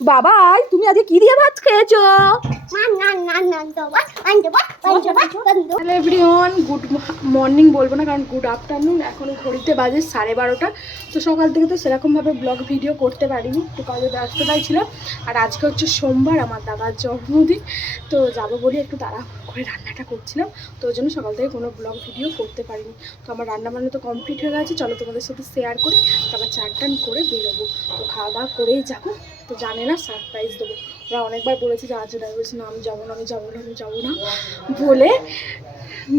বাবাই তুমি আজকে কি দিয়ে ভাত খেয়েছো? হ্যালো এভরিওয়ান গুড মর্নিং বলব না কারণ গুড আফটারনুন এখন ঘড়িতে বাজে সাড়ে বারোটা। তো সকাল থেকে তো সেরকমভাবে ব্লগ ভিডিও করতে পারিনি তো কাজে ব্যস্ততাই ছিলাম আর আজকে হচ্ছে সোমবার আমার দাদার জন্মদিন। তো যাব বলে একটু তাড়া করে রান্নাটা করছিলাম। তো ওই জন্য সকাল থেকে কোনো ব্লগ ভিডিও করতে পারিনি। তো আমার রান্না বান্না তো কমপ্লিট হয়ে গেছে চলো তোমাদের সাথে শেয়ার করি তারপর চার টান করে বেরোবো। তো খাওয়া দাওয়া করেই যাব। তো জানে না সারপ্রাইজ দেবো। ওরা অনেকবার বলেছে যে, আজ ড্রাইভার বলছে, না, আমি যাব না, আমি যাব না, আমি যাব না। বলে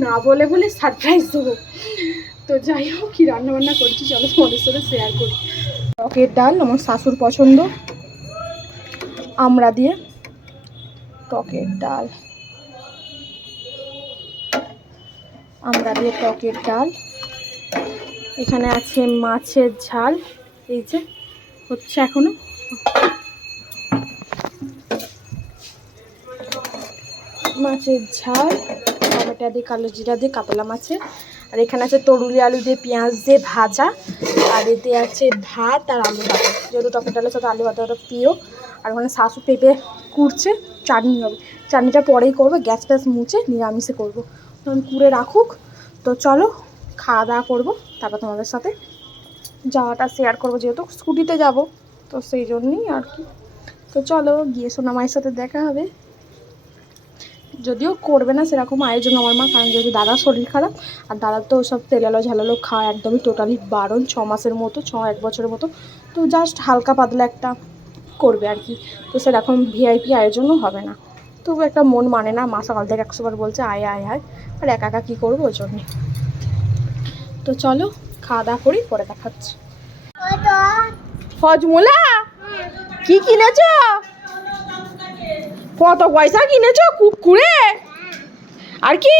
না বলে বলে সারপ্রাইজ দেবো। তো যাই হোক, কী রান্নাবান্না করছি, চলো তোমাদের সাথে শেয়ার করি। টকের ডাল, আমার শাশুর পছন্দ। আমরা দিয়ে টকের ডাল। আমরা দিয়ে টকের ডাল। এখানে আছে মাছের ঝাল। এই যে, হচ্ছে এখনও মাছের ঝাল, টমেটো দিয়ে, কালো জিরা দিয়ে, কাতলা মাছের। আর এখানে আছে তরুলি আলু দিয়ে, পেঁয়াজ দিয়ে ভাজা। আর এতে আছে ভাত আর আলু ভাজা যেহেতু টকের ডালের সাথে আলু ভাজাটা প্রিয়। আর ওখানে শাশু পেঁপে কুড়ছে, চাটনি হবে। চাটনিটা পরেই করব, গ্যাস ট্যাস মুছে নিরামিষে করব। তখন কুড়ে রাখুক। তো চলো, খাওয়া দাওয়া করব, তারপর তোমাদের সাথে যাওয়াটা শেয়ার করব, যেহেতু স্কুটিতে যাব। তো সেই জন্যই আর কি। তো চলো, গিয়ে সোনা মায়ের সাথে দেখা হবে। যদিও করবে না সেরকম আয়োজন আমার মা, কারণ যেহেতু দাদার শরীর খারাপ, আর দাদার তো ওসব তেলালো ঝালালো খাওয়া একদমই টোটালি বারণ, ছ মাসের মতো, ছ এক বছরের মতো। তো জাস্ট হালকা পাতলা একটা করবে আর কি। তো সেরকম ভিআইপি আয়োজনও হবে না। তবু একটা মন মানে না, মা সকাল থেকে একশোবার বলছে, আয় আয় আয়। আর একা একা কী করব ওই জন্যে। তো চলো, খাওয়া দাওয়া করি, পরে দেখাচ্ছি। হজমোলা কি কিনেছ? কত পয়সা কিনেছ কুকুরে? আর কি?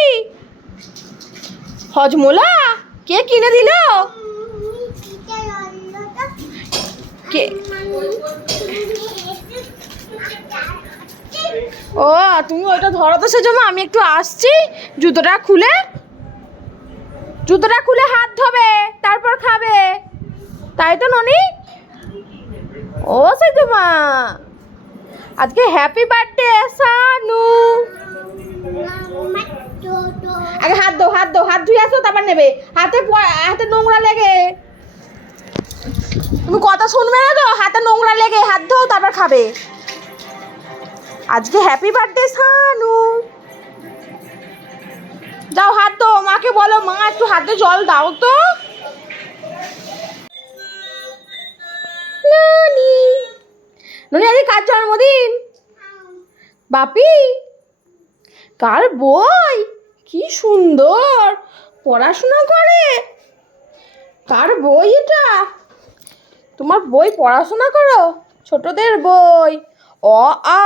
হজমোলা কে কিনে দিল? কে? ও, তুমি ওইটা ধরো তো সেজন্য। আমি একটু আসছি। জুতোটা খুলে। জুতোটা খুলে হাত ধোবে, তারপর খাবে। তাই তো ননি? ও সেজমা। আজকে হ্যাপি বার্থডে সানু। আগে হাত দাও হাত দাও হাত ধুয়ে আসো, তারপর নেবে। হাতে হাতে নোংরা লেগে। তুমি কথা শুনবে না তো? হাতে নোংরা লেগে, হাত ধোও তারপর খাবে। আজকে হ্যাপি বার্থডে সানু। যাও, হাত তো মাকে বলো, মা, একটু হাতে জল দাও তো। নানি ননি আজকে কার জন্মদিন? বাপি? কার বই? কি সুন্দর। পড়াশোনা করে। কার বই এটা? তোমার বই পড়াশোনা করো? ছোটদের বই। অ আ।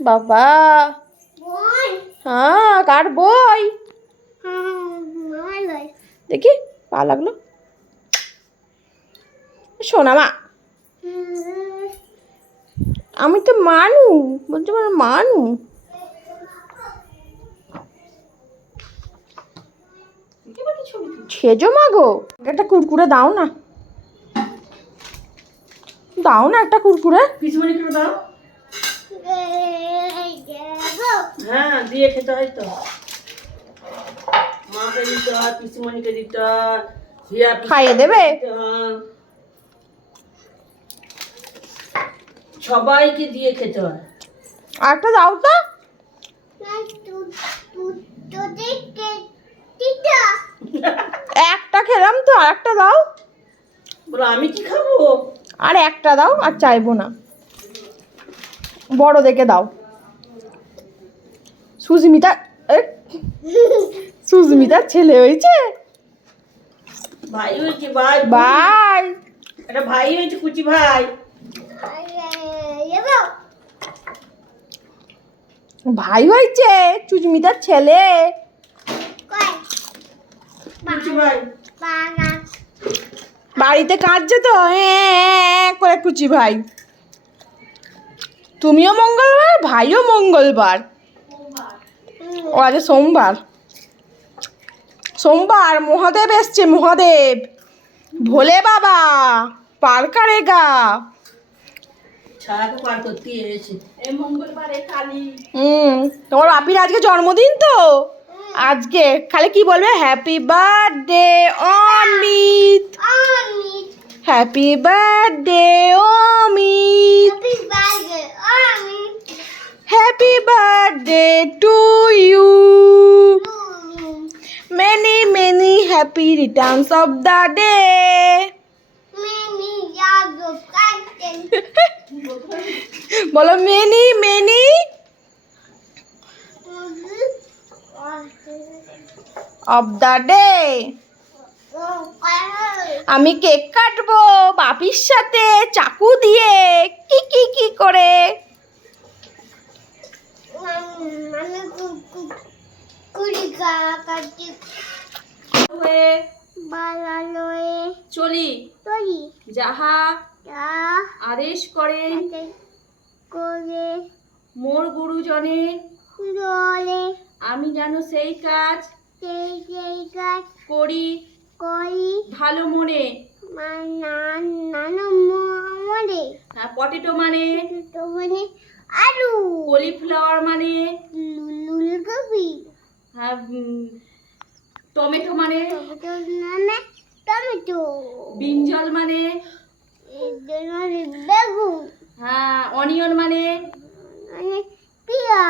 বাবা। হ্যাঁ কার বই। দেখি পা লাগল। শোনা মা আমি তো মানু বলতে পারো মানু। সেজো মা গো। একটা কুরকুরে দাও না। দাও না একটা কুরকুরে। পিসিমণি দাও? হ্যাঁ দিয়ে খেতে হয় তো। মাকে দিতে হয় পিসিমণিকে দিতে হয়। খাইয়ে দেবে? সবাইকে দিয়ে খেতে হয়। আর একটা দাও তো। একটা খেলাম তো আর একটা দাও। বলো আমি কি খাব? আর একটা দাও আর চাইব না। বড় দেখে দাও। সুস্মিতা এ, সুস্মিতার ছেলে হয়েছে। ভাই হয়েছে ভাই বাই। একটা ভাই হয়েছে কুচি ভাই। ভাই হয়েছে সুস্মিতার ছেলে। বাড়িতে কাঁদছে তো হ্যাঁ করে কুচি ভাই। তুমিও মঙ্গলবার ভাইও মঙ্গলবার। ও আজ সোমবার। সোমবার মহাদেব এসছে মহাদেব। ভোলে বাবা পার কারেগা ছায়াকে পার করতে এসেছে এই মঙ্গলবারে কালী হুম তোমার বাপির আজকে জন্মদিন তো? আজকে খালি কি বলবে? Happy birthday Amit. Happy birthday Amit. Happy birthday to you many many happy returns of the day বলো many many. Of the day আমি কেক কাটবো বাপির সাথে চাকু দিয়ে কি কি কি করে? হয়ে চলি। যাহা আদেশ করেন মোর গুরুজনে আমি যেন সেই কাজ করি ভালো মনে। হ্যাঁ পটেটো মানে? আলু। কলিফ্লাওয়ার মানে? ফুলকপি হ্যাঁ টমেটো মানে? টমেটো মানে টমেটো। বিঞ্জল মানে মানে? বেগুন হ্যাঁ অনিয়ন মানে? মানে পিয়া।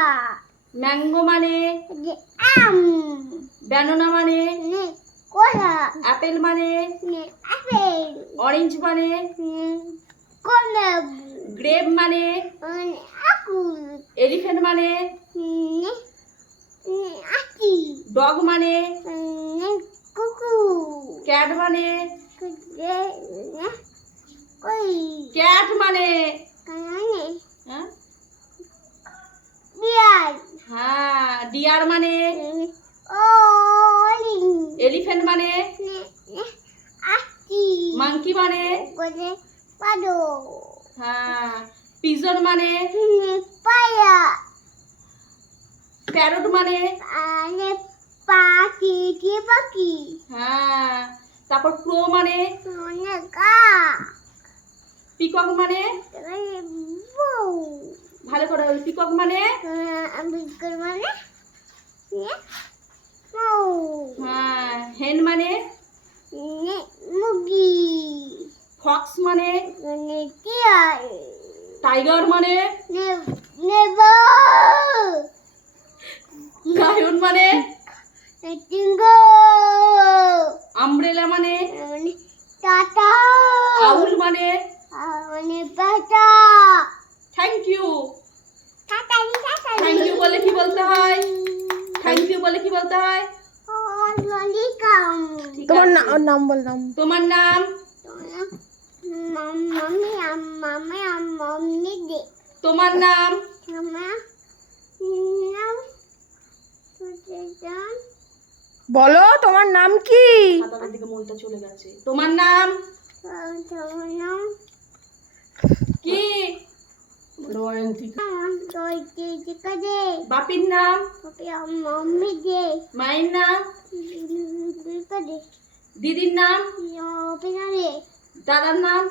ম্যাঙ্গো মানে? আম। ব্যানানা মানে? কলা। অ্যাপেল মানে? নে আপেল অরেঞ্জ মানে? কলা গ্রেপ মানে? মানে এলিফ্যান্ট মানে? ডগ মানে? ক্যাট মানে? ক্যাট মানে? হ্যাঁ? হ্যাঁ ডিয়ার মানে? এলিফ্যান্ট মানে? মাংকি মানে? হ্যাঁ পিজন মানে? পায়া। প্যারট মানে? পাখি কি পাখি হ্যাঁ তারপর ক্রো মানে? মনে গা পিকক মানে? ভালো করে বল পিকক মানে? মানে হ্যাঁ হেন মানে? মুগি ফক্স মানে? টাইগার মানে? লায়ন মানে? আমব্রেলা মানে? টাটা আউল মানে? মানে বাটা থ্যাংক ইউ থ্যাংক ইউ বলে কি বলতে হয়? থ্যাংক ইউ বলে কি বলতে হয়? ললিকাম তোমার। নাম বল নাম। তোমার নাম? মাম্মি মাম্মি মাম্মি দে। তোমার নাম? মামা বলো তোমার নাম কি? মনটা চলে গেছে। তোমার নাম? নাম? কি? বাপির নাম? মাম্মি দে মায়ের নাম? দিদির নাম? দাদার নাম?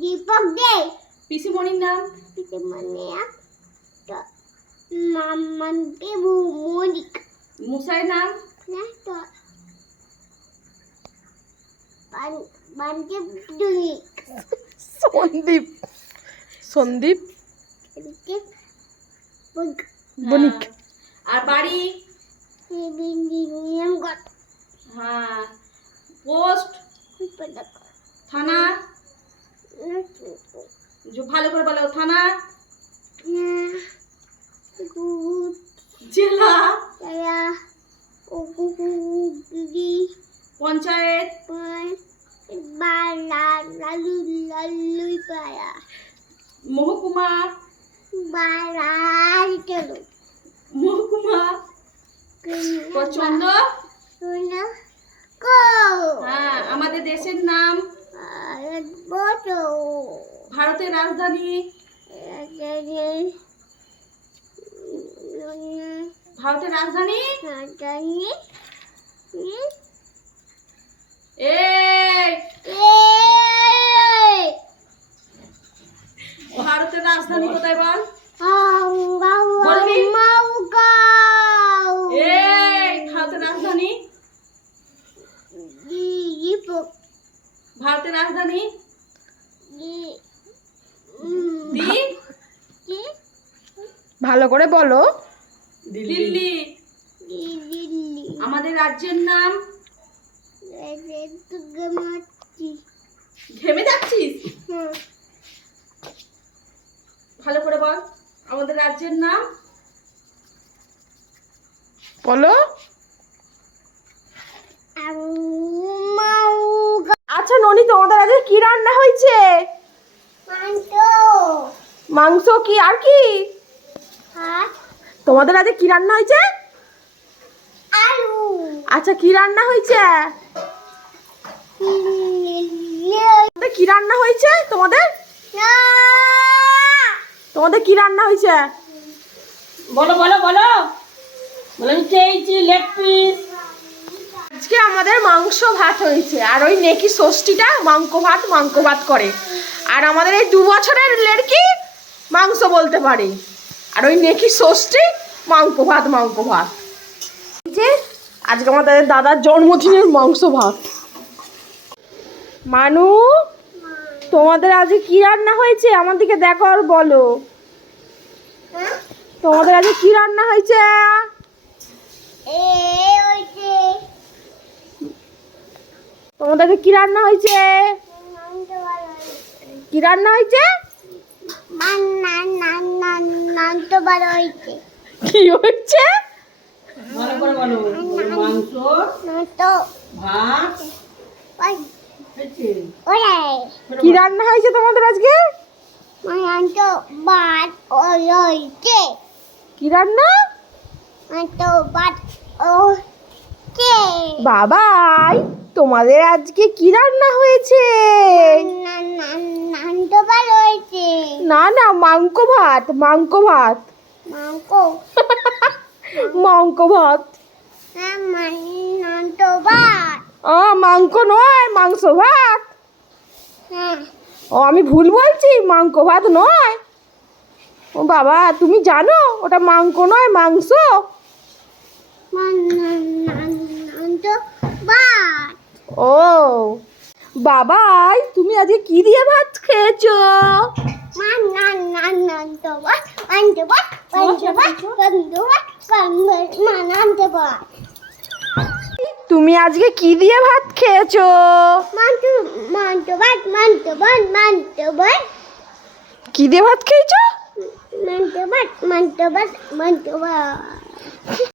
দীপক দে। পিসিমণির নাম? মানে একটা মামাকে মনিক। মুসাইর নাম? না সন্দীপ সন্দীপ বণিক। হ্যাঁ। আর বাড়ি? হ্যাঁ। পোস্ট? থানা? যে ভালো করে বলো থানা? জেলা তারা ও কুকু দিদি পঞ্চায়েত? মহকুমা? মহকুমা? পছন্দ হ্যাঁ আমাদের দেশের নাম? ভারতের রাজধানী? ভারতের রাজধানী? এই এই ভারতের রাজধানী কোথায় বল? বলবি? মাউ ভারতের রাজধানী? ভারতের রাজধানী? ভালো করে বলো। দিল্লি। আমাদের রাজ্যের নাম ঘেমে যাচ্ছিস? ভালো করে বল আমাদের রাজ্যের নাম? বলো। আচ্ছা ননি তোমাদের আজকে কি রান্না হয়েছে? মাংস। কি আর কি? হাত তোমাদের আজকে কি রান্না হয়েছে? আলু। আচ্ছা কি রান্না হয়েছে? কি রান্না হয়েছে? তোমাদের? তোমাদের কি রান্না হয়েছে? বলো বলো বলো। বলো চেয়েছি লেগ পিস। আজকে আমাদের মাংস ভাত হয়েছে আর ওই নেকি ষষ্ঠীটা মাংস ভাত মাংস ভাত করে। আর আমাদের এই দু বছরের লেড়কি মাংস বলতে পারে। আর ওই নেকি ষষ্ঠী মাংস ভাত মাংস ভাত। যে আজকে আমাদের দাদার জন্মদিনের মাংস ভাত। মানু তোমাদের আজকে কি রান্না হয়েছে? আমার দিকে দেখো আর বলো। তোমাদের আজকে কি রান্না হয়েছে? তোমাদের আজকে কি রান্না হয়েছে? কি রান্না হয়েছে? কি ভাত হয়েছে ওরে কি রান্না হয়েছে তোমাদের আজকে? কি রান্না? বাবাই তোমাদের আজকে কি রান্না হয়েছে? না না মাংস ভাত মাংস ভাত। মাংকো মাংস ভাত। ও মাংস নয় মাংস ভাত। ও আমি ভুল বলছি? মাংস ভাত নয়? ও বাবা তুমি জানো? ওটা মাংস নয় মাংস। ও বাবাই তুমি আজকে কি দিয়ে ভাত খেয়েছো? মান তুমি আজকে কি দিয়ে ভাত খেয়েছো? মানটো মানটো ভাত মানটো ভাত মান্টো ভাত। কি দিয়ে ভাত খেয়েছো? মানটো ভাত মানটো ভাত মানটো বাট